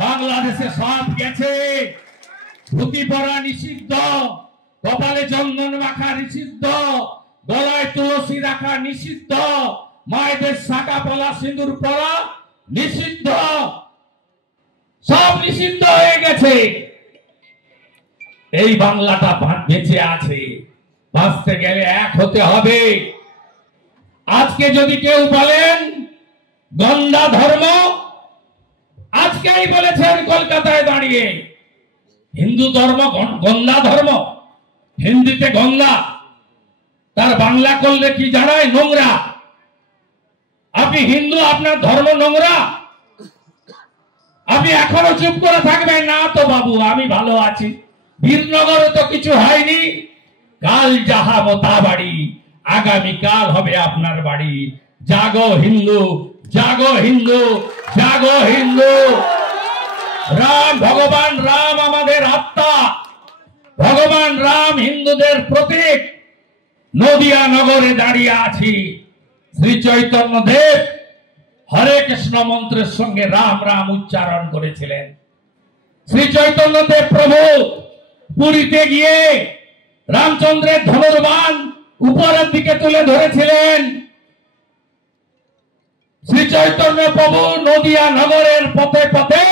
বাংলাদেশে সব গেছে। ধুতি পরা নিষিদ্ধ, কপালে চন্দন মাখা নিষিদ্ধ, গলায় তুলসী রাখা নিষিদ্ধ, মায়েদের শাখা পলা সিঁদুর পরা নিষিদ্ধ, সব নিষিদ্ধ হয়ে গেছে। এই বাংলাটা বেঁচে আছে, বাঁচতে গেলে এক হতে হবে। আজকে যদি কেউ বলেন গন্দা ধর্ম, আজকেই বলেছেন কলকাতায় দাঁড়িয়ে হিন্দু ধর্ম গন্দা ধর্ম, হিন্দিতে গঙ্গা, তার বাংলা করলে কি জানায়? নোংরা। আপনি হিন্দু, আপনার ধর্ম নোংরা, আপনি এখনো চুপ করে থাকবেন না? তো বাবু আমি ভালো আছি, বীরনগরে তো কিছু হয়নি, কাল যাহা মতা বাড়ি, আগামী কাল হবে আপনার বাড়ি। জাগো হিন্দু, জাগো হিন্দু, জাগো হিন্দু। রাম, ভগবান রাম আমাদের আত্মা, ভগবান রাম হিন্দুদের প্রতীক। নদিয়া নগরে দাঁড়িয়ে আছি, শ্রী চৈতন্য দেব হরে কৃষ্ণ মন্ত্রের সঙ্গে রাম রাম উচ্চারণ করেছিলেন। শ্রী চৈতন্য দেব প্রভু পুরীতে গিয়ে রামচন্দ্রের ধনুর্বাণ উপরের দিকে তুলে ধরেছিলেন। শ্রী চৈতন্য প্রভু নদিয়া নগরের পথে পথে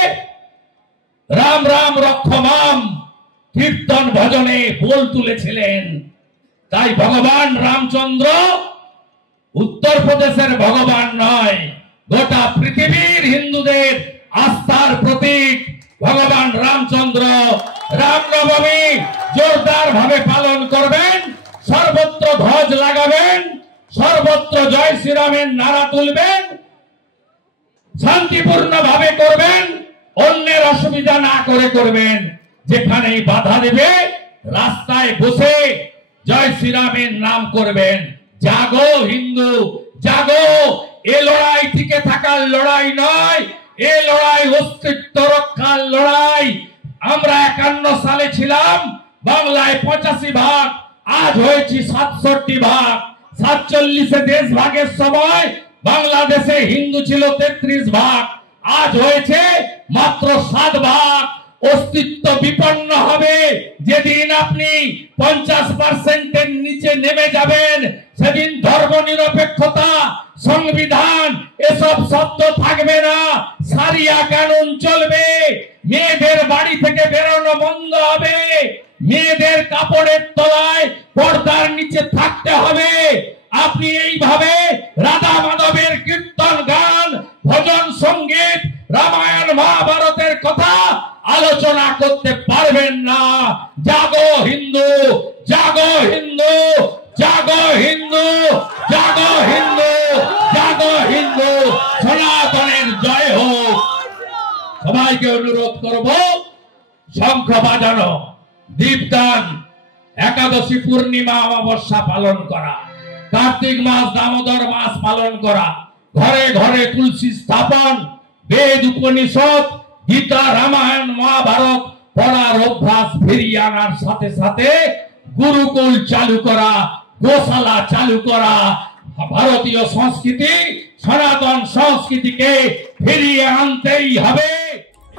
রাম রাম রক্ষমাম কীর্তন ভজনে বোল তুলেছিলেন। তাই ভগবান রামচন্দ্র উত্তরপ্রদেশের ভগবান নয়, গোটা পৃথিবীর হিন্দুদের আস্থার প্রতীক ভগবান রামচন্দ্র। রামনবমী জোরদার ভাবে পালন করবেন, সর্বত্র ধ্বজ লাগাবেন, সর্বত্র জয় শ্রীরামের নারা তুলবেন, শান্তিপূর্ণ ভাবে করবেন, অন্যের অসুবিধা না করে করবেন। যেখানেই বাধা দেবে রাস্তায় বসে জয় শ্রীরামের নাম করবেন। জাগো হিন্দু, জাগো। এ লড়াই টিকে থাকার লড়াই নয়, এ লড়াই অস্তিত্ব রক্ষার লড়াই। আমরা 51 সালে ছিলাম বাংলায় 85 ভাগ, আজ হয়েছি 67 ভাগ। 47-এ দেশ ভাগের সময় বাংলাদেশে হিন্দু ছিল 33 ভাগ, আজ হয়েছে মাত্র 7 ভাগ। অস্তিত্ব বিপন্ন হবে যেদিন আপনি 50%-এর নিচে নেমে যাবেন, সেদিন ধর্ম নিরপেক্ষতা, সংবিধান এসব শব্দ থাকবে না, সারিয়া কানুন চলবে। মেয়েদের বাড়ি থেকে বেরোনো বন্ধ হবে, মেয়েদের কাপড়ের তলায় পর্দার নিচে থাকতে হবে। আপনি এইভাবে রাধা মাধবের কীর্তন গান, ভজন সঙ্গীত, রামায়ণ মহাভারতের কথা আলোচনা করতে পারবেন না। জাগো হিন্দু, জাগো হিন্দু, জাগো হিন্দু, জাগো হিন্দু, জাগো হিন্দু। সনাতনের জয় হোক। সবাইকে অনুরোধ করব শঙ্খ বাজানো, দীপদান, একাদশী পূর্ণিমা অমাবস্যা পালন করা, কার্তিক মাস দামোদর মাস পালন করা, ঘরে ঘরে তুলসী স্থাপন, বেদ উপনিষদ, গীতা রামায়ণ মহাভারত পড়ার অভ্যাস ফিরিয়ে আনার সাথে সাথে গুরুকুল চালু করা, গোশালা চালু করা, ভারতীয় সংস্কৃতি, সনাতন সংস্কৃতিকে ফিরিয়ে আনতেই হবে।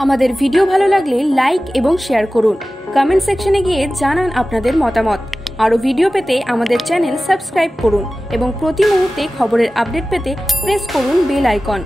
আমাদের ভিডিও ভালো লাগলে লাইক এবং শেয়ার করুন, কমেন্ট সেকশনে গিয়ে জানান আপনাদের মতামত। আরও ভিডিও পেতে আমাদের চ্যানেল সাবস্ক্রাইব করুন এবং প্রতি মুহূর্তে খবরের আপডেট পেতে প্রেস করুন বেল আইকন।